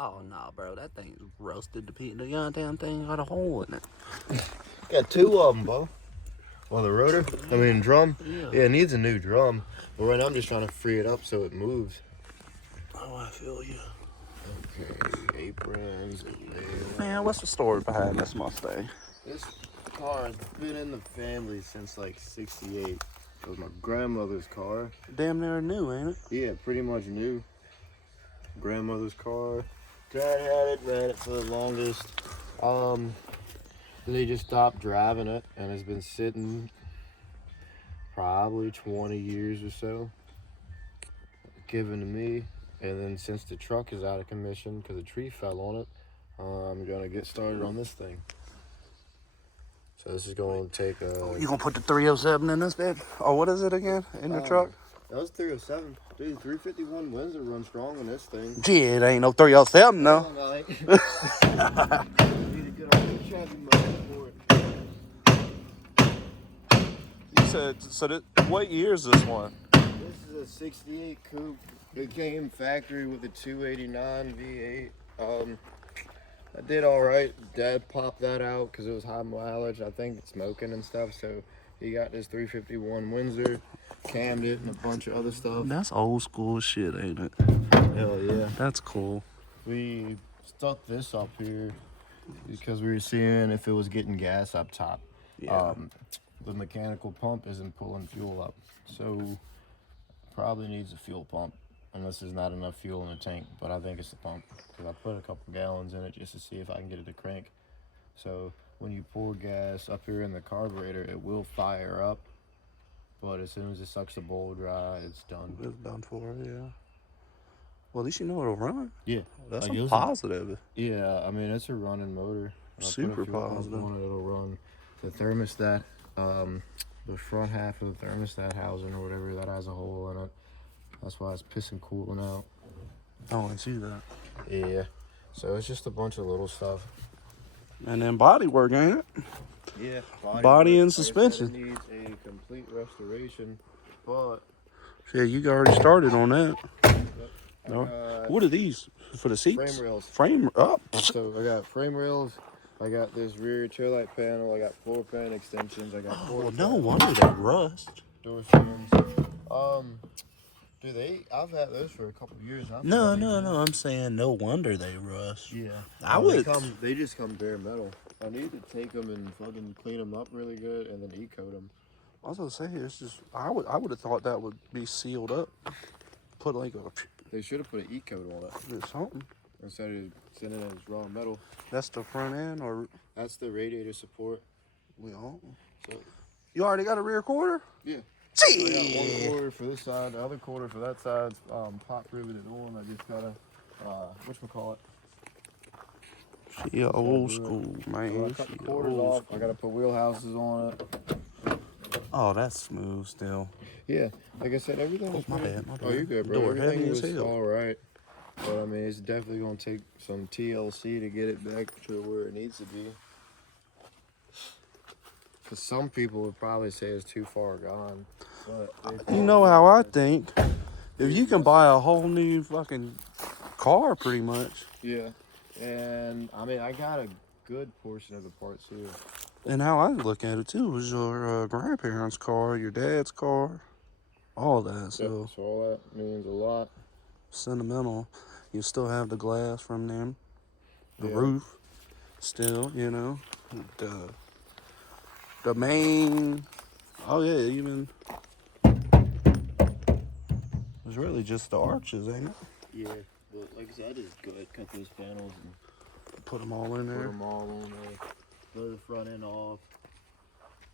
Oh, no, bro. That thing's roasted. The goddamn thing got a hole in it. Got two of them, bro. Well, the rotor, drum. Yeah, it needs a new drum. But right now I'm just trying to free it up so it moves. Oh, I feel you. Okay, aprons. Man, what's the story behind this Mustang? This car has been in the family since like '68. It was my grandmother's car. Damn near new, ain't it? Yeah, pretty much new. Grandmother's car. Dad had it, ran it for the longest. Then he just stopped driving it, and it's been sitting probably 20 years or so, given to me. And then since the truck is out of commission because a tree fell on it, I'm gonna get started on this thing. So this is going to take a... You gonna put the 307 in this bed? Oh, what is it again? In the truck? That was 307. Dude, 351 Windsor run strong on this thing. Gee, it ain't no 307, no. No, it ain't. You need to get on the Chevy mode for it. You said, so what year is this one? This is a 68 coupe. It came factory with a 289 V8. I did all right. Dad popped that out because it was high mileage. I think smoking and stuff. So he got this 351 Windsor, cammed it, and a bunch of other stuff. That's old school shit, ain't it? Hell yeah. That's cool. We stuck this up here because we were seeing if it was getting gas up top. Yeah. The mechanical pump isn't pulling fuel up, so probably needs a fuel pump. Unless there's not enough fuel in the tank, but I think it's the pump because I put a couple gallons in it just to see if I can get it to crank. So when you pour gas up here in the carburetor, it will fire up, but as soon as it sucks the bowl dry, it's done. It's done for, yeah. Well, at least you know it'll run. Yeah, that's a positive. Yeah, I mean it's a running motor. Super positive. On it, it'll run the thermostat, the front half of the thermostat housing or whatever that has a hole in it. That's why it's pissing cooling out. Oh, I see that. Yeah. So it's just a bunch of little stuff. And then body work, ain't it? Yeah. Body and suspension. It needs a complete restoration, but... Yeah, you already started on that. Yep. No. What are these? For the seats? Frame rails. Frame up. So I got frame rails. I got this rear tail light panel. I got floor pan extensions. I got well, no wonder they rust. Door trims. I've had those for a couple of years. No. I'm saying no wonder they rust. Yeah. I would. They just come bare metal. I need to take them and fucking clean them up really good and then e-coat them. I was gonna say it's just I would have thought that would be sealed up. Put like a. They should have put an e-coat on it. Or something. Instead of sending it as raw metal. That's the front end, or that's the radiator support. Well, so you already got a rear quarter? Yeah. Gee. I got one quarter for this side, the other quarter for that side. Pop riveted on. I just gotta whatchamacallit. She old school, man. So I cut the quarters off. I gotta put wheel houses on it. Oh, that's smooth still. Yeah, like I said, everything was my bad. Oh, you're good, bro. Door everything heavy was as hell. all right. But I mean, it's definitely gonna take some TLC to get it back to where it needs to be. Cause some people would probably say it's too far gone. But you know how I think. If you can buy a whole new fucking car, pretty much. Yeah, and I mean, I got a good portion of the parts here. And how I look at it too was your grandparents' car, your dad's car, all that. So, yep, so all that means a lot. Sentimental. You still have the glass from them, the roof, still, you know, the main. Oh yeah, even. It's really just the arches, ain't it? Yeah, but like I said, I just go ahead and cut those panels and put them all in there. Put them all in there. Blow the front end off.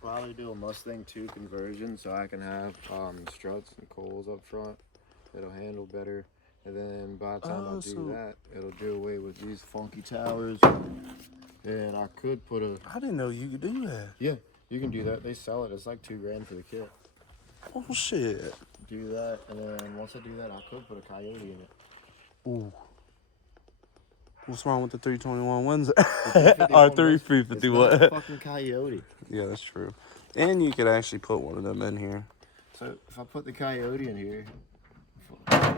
Probably do a Mustang 2 conversion so I can have struts and coils up front. It'll handle better. And then by the time I do that, it'll do away with these funky towers. And I could put a... I didn't know you could do that. Yeah, you can do that. They sell it. It's like $2 grand for the kit. Oh, shit. Do that, and then once I do that, I could put a Coyote in it. Ooh. What's wrong with the 321 Windsor? Or 350 what? It's not a fucking Coyote. Yeah, that's true. And you could actually put one of them in here. So if I put the Coyote in here,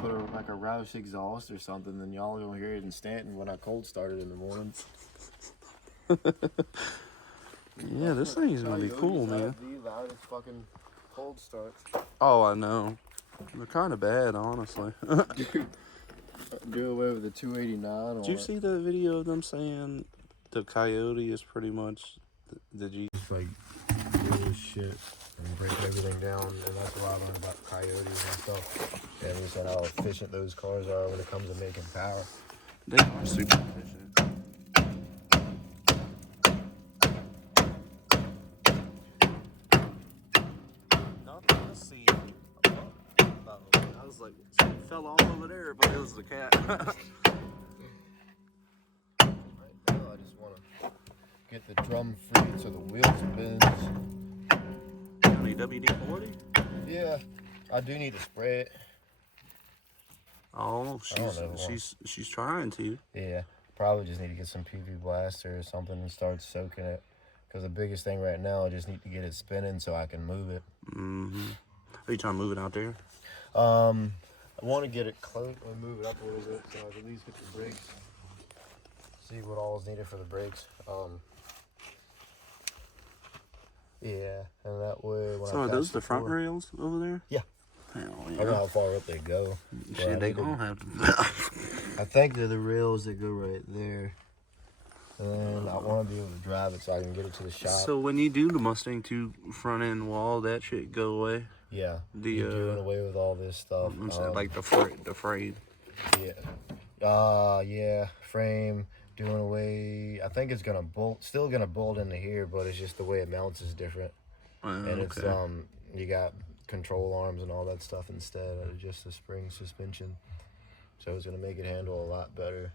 put like a Roush exhaust or something, then y'all gonna hear it in Stanton when I cold start it in the morning. Yeah, this thing's gonna be cool, man. The loudest fucking cold starts. Oh, I know. They're kind of bad, honestly. Do away with the 289. Did you see the video of them saying the Coyote is pretty much the G? Just like do this shit and break everything down, and that's what I learned about Coyotes and stuff. And we said how efficient those cars are when it comes to making power. They are super efficient. Nothing to see. I was like, something fell off over there, but it was the cat. Right now, I just want to get the drum free so the wheels bends. WD-40? Yeah, I do need to spray it. Oh, she's trying to. Yeah, probably just need to get some PV Blaster or something and start soaking it. Because the biggest thing right now, I just need to get it spinning so I can move it. Mm-hmm. Are you trying to move it out there? I want to get it close and move it up a little bit so I can at least get the brakes. See what all is needed for the brakes. Yeah, and that way when So are those the front rails over there? Yeah. Hell I yeah. don't know how far up they go. Shit, they gonna have to. I think they're the rails that go right there. And I want to be able to drive it so I can get it to the shop. So when you do the Mustang 2 front end wall, that shit go away? Yeah. You're doing away with all this stuff. Like the frame. Yeah. Yeah. Frame. Doing away. I think it's gonna still gonna bolt into here, but it's just the way it mounts is different. And it's you got control arms and all that stuff instead of just the spring suspension. So it's gonna make it handle a lot better.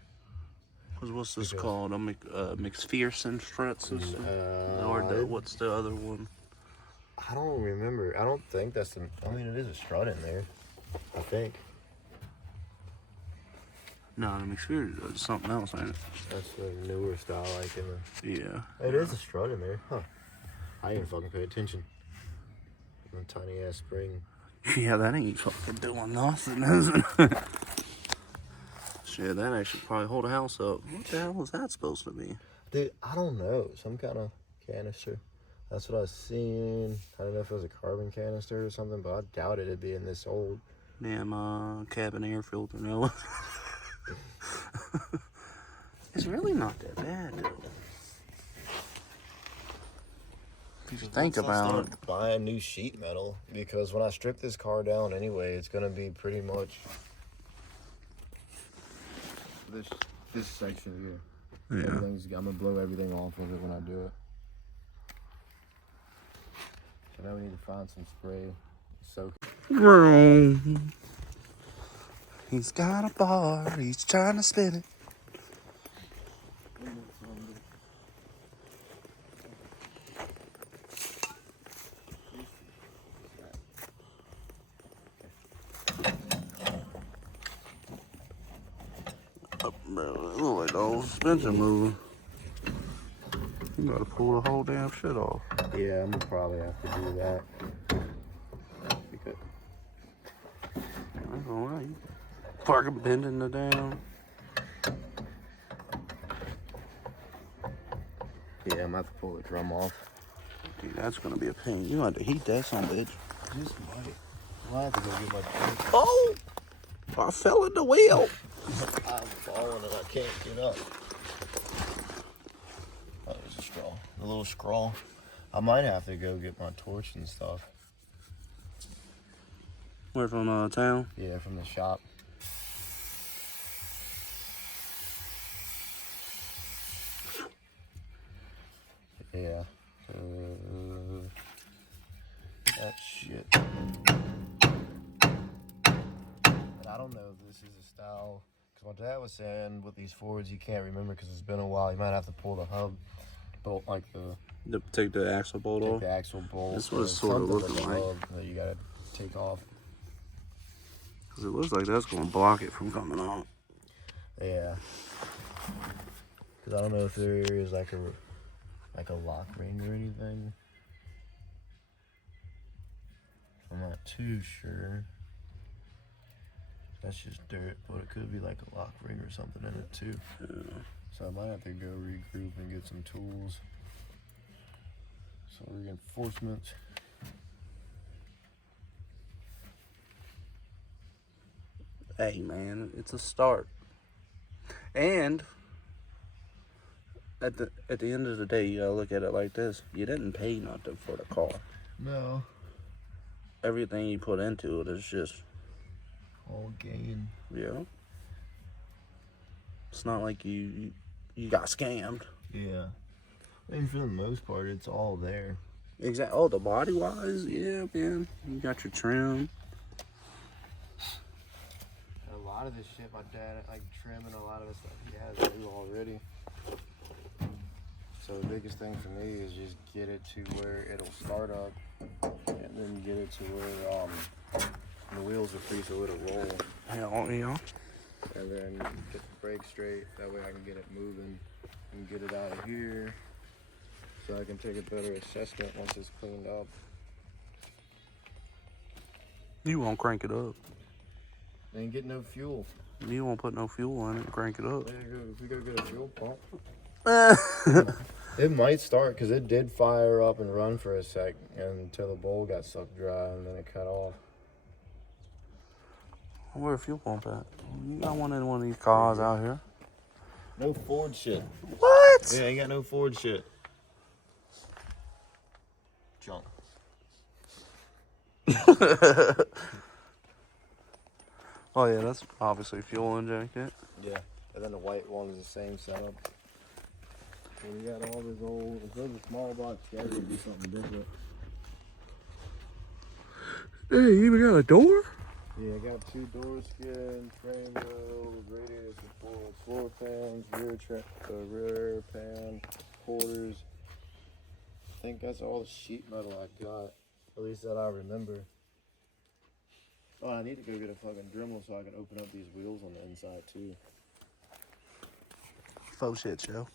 What's this called? A McPherson struts? What's the other one? I don't remember. I don't think that's the. I mean, it is a strut in there. I think. No, the McPherson is something else, ain't it? That's a newer style, like in the. Yeah. It is a strut in there, huh? I didn't fucking pay attention. A tiny ass spring. Yeah, that ain't fucking doing nothing, is it? Shit, that actually probably hold a house up. What the hell is that supposed to be? Dude, I don't know. Some kind of canister. That's what I was seeing. I don't know if it was a carbon canister or something, but I doubt it'd be in this old. Damn, cabin air filter, no. It's really not that bad, though. If you think about it. Buying new sheet metal, because when I strip this car down anyway, it's gonna be pretty much this section here. Yeah. I'm gonna blow everything off of it when I do it. So now we need to find some spray. He's got a bar, he's trying to spin it. Look like the old suspension moving. You gotta pull the whole damn shit off. Yeah, I'm gonna probably have to do that. Because I don't know, you fucking bending it down. yeah, I'm gonna have to pull the drum off. Dude, that's gonna be a pain. You have to heat that son, bitch. Just might. I have to go get my drink. Oh! I fell in the wheel. I'm falling and I can't get up. Oh, there's a straw. A little scrawl. I might have to go get my torch and stuff. Where from town? Yeah, from the shop. Yeah. That shit. And I don't know if this is a style, because my dad was saying with these Fords, you can't remember because it's been a while. You might have to pull the hub bolt, like Take the axle bolt off. the axle bolt. That's what it's sort of looking like. That you gotta take off. Because it looks like that's going to block it from coming on. Yeah. Because I don't know if there is like a lock ring or anything. I'm not too sure. That's just dirt, but it could be like a lock ring or something in it too. Yeah. So I might have to go regroup and get some tools. Some reinforcements. Hey man, it's a start. And at the end of the day, you gotta look at it like this. You didn't pay nothing for the car. No. Everything you put into it is just All gain. yeah. It's not like you got scammed. Yeah. I mean, for the most part, it's all there. Exactly. Oh, the body wise, yeah, man. You got your trim. A lot of this shit, my dad, like trimming a lot of the stuff he has new already. So the biggest thing for me is just get it to where it'll start up, and then get it to where the wheels are free so it'll roll. Hell, yeah. And then get the brakes straight. That way I can get it moving and get it out of here, so I can take a better assessment once it's cleaned up. You won't crank it up. Ain't get no fuel. You won't put no fuel in it and crank it up. If we go get a fuel pump. It might start because it did fire up and run for a sec until the bowl got sucked dry and then it cut off. Where a fuel pump at? You got one in one of these cars out here. No Ford shit. What? Yeah, ain't got no Ford shit. Junk. Oh yeah, that's obviously fuel injected. Yeah, and then the white one is the same setup. So we got all this old, if there's a small box, guys, it'd be something different. Hey, you even got a door? Yeah, I got 2 door skins, frame wheels, radiator support, floor pans, rear pan, quarters. I think that's all the sheet metal I got, at least that I remember. Oh, I need to go get a fucking Dremel so I can open up these wheels on the inside too. Faux shit, Joe.